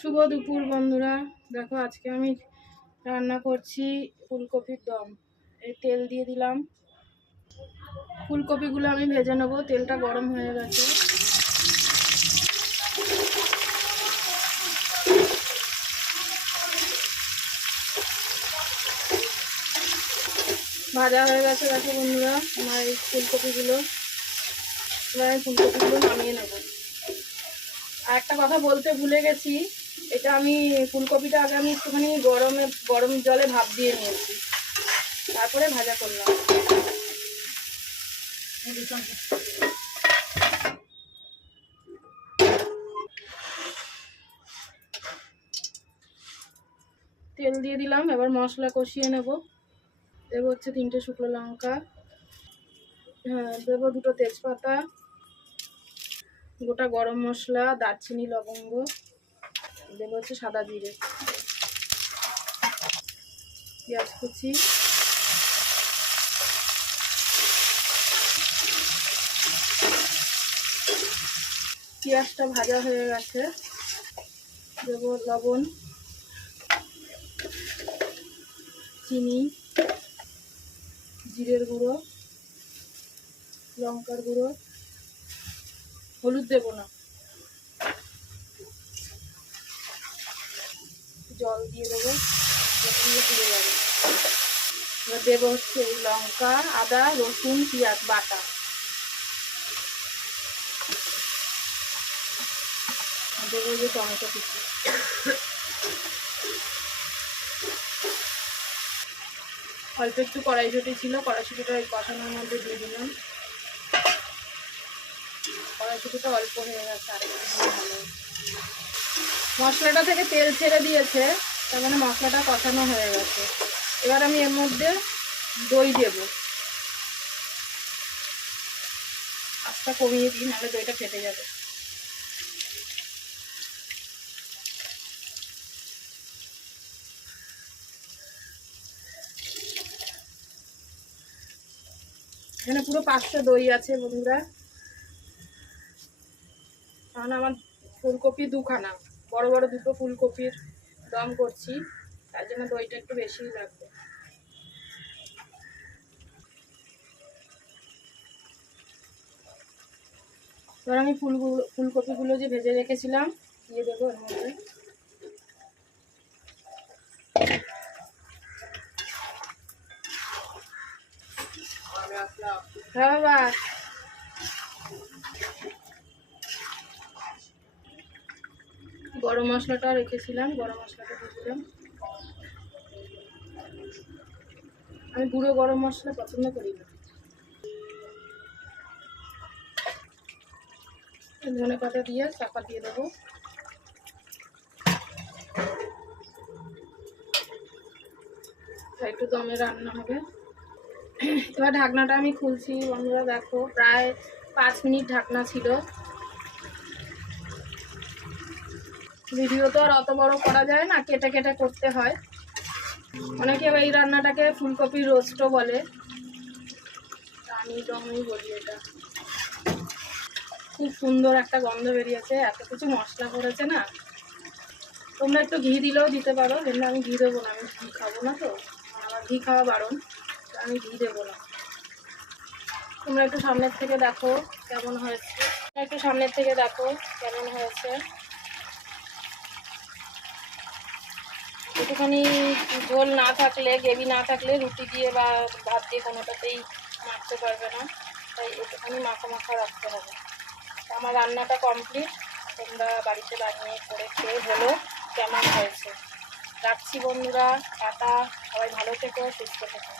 শুভ দুপুর বন্ধুরা। দেখো আজকে আমি রান্না করছি ফুলকপির দম। এই তেল দিয়ে দিলাম, ফুলকপিগুলো আমি ভেজে নেবো। তেলটা গরম হয়ে গেছে। ভাজা হয়ে গেছে দেখো বন্ধুরা আমার এই ফুলকপিগুলো। এবার আমি ফুলকপিগুলো নামিয়ে নেব। আর একটা কথা বলতে ভুলে গেছি, এটা আমি ফুলকপিটা আগে আমি একটুখানি গরম জলে ভাপ দিয়ে নিয়েছি, তারপরে ভাজা করলাম। তেল দিয়ে দিলাম, এবার মশলা কষিয়ে নেব। দেবো হচ্ছে 3টে শুকনো লঙ্কা, দেবো 2টো তেজপাতা, গোটা গরম মশলা, দারচিনি, লবঙ্গ, দেবো হচ্ছে সাদা জিরে, পেঁয়াজ কুচি, পেঁয়াজটা ভাজা হয়ে গেছে। দেবো লবণ, চিনি, জিরের গুঁড়ো, লঙ্কার গুঁড়ো, হলুদ দেবো না, জল দিয়ে দেবো, পুড়ে যাবে। এবার দেবো হচ্ছে এই লঙ্কা, আদা, রসুন, পেঁয়াজ বাটা, দেবো যে টমেটো কুচি। অল্প একটু কড়াইশুঁটি ছিল, কড়াইশুঁটিটা ওই কষানোর মধ্যে দিয়ে দিলাম। কড়াইশুঁটিটা অল্প হয়ে গেছে, আর ভালো। মশলাটা থেকে তেল ছেড়ে দিয়েছে, তার মানে মশলাটা কষানো হয়ে গেছে। এবার আমি এর মধ্যে দই দেব। আঁচটা কমিয়ে দিই, নাহলে দইটা ফেটে যাবে। এখানে পুরো 500 দই আছে বন্ধুরা, কারণ আমার ফুলকপি 2খানা, বড় বড় 2টো ফুলকপির দম করছি, তার জন্য দইটা একটু বেশিই লাগবে। এবার আমি ফুলকপিগুলো যে ভেজে রেখেছিলাম দিয়ে দেবো এর মধ্যে। হ্যাঁ বাবা, গরম মশলাটা রেখেছিলাম, গরম মশলাটা দিয়ে দিলাম। আমি গুঁড়ো গরম মশলা পছন্দ করি না। ধনে পাতা দিয়ে চাপা দিয়ে দেবো। একটু দমে রান্না হবে। এবার ঢাকনাটা আমি খুলছি বন্ধুরা, দেখো প্রায় 5 মিনিট ঢাকনা ছিল। ভিডিও তো আর অত বড় করা যায় না, কেটে কেটে করতে হয়। অনেকে এই রান্নাটাকে ফুলকপির রোস্টও বলে, আমি দমই বলি। এটা খুব সুন্দর একটা গন্ধ বেরিয়েছে, এত কিছু মশলা করেছে না। তোমরা একটু ঘি দিলেও দিতে পারো, কিন্তু আমি ঘি দেবো না, আমি ঘি খাবো না। তো আমার ঘি খাওয়া বারণ, আমি ঘি দেবো না। তোমরা একটু সামনের থেকে দেখো কেমন হয়েছে, একটু সামনের থেকে দেখো কেমন হয়েছে। একটুখানি ঝোল না থাকলে, গ্রেভি না থাকলে রুটি দিয়ে বা ভাত দিয়ে কোনোটাতেই মাখতে পারবে না, তাই একটুখানি মাখা মাখা রাখতে হবে। আমার রান্নাটা কমপ্লিট, তোমরা বাড়িতে বানিয়ে করে খেয়ে বলো কেমন হয়েছে। রাখছি বন্ধুরা, টাটা, সবাই ভালো থেকো, সুস্থ থেকো।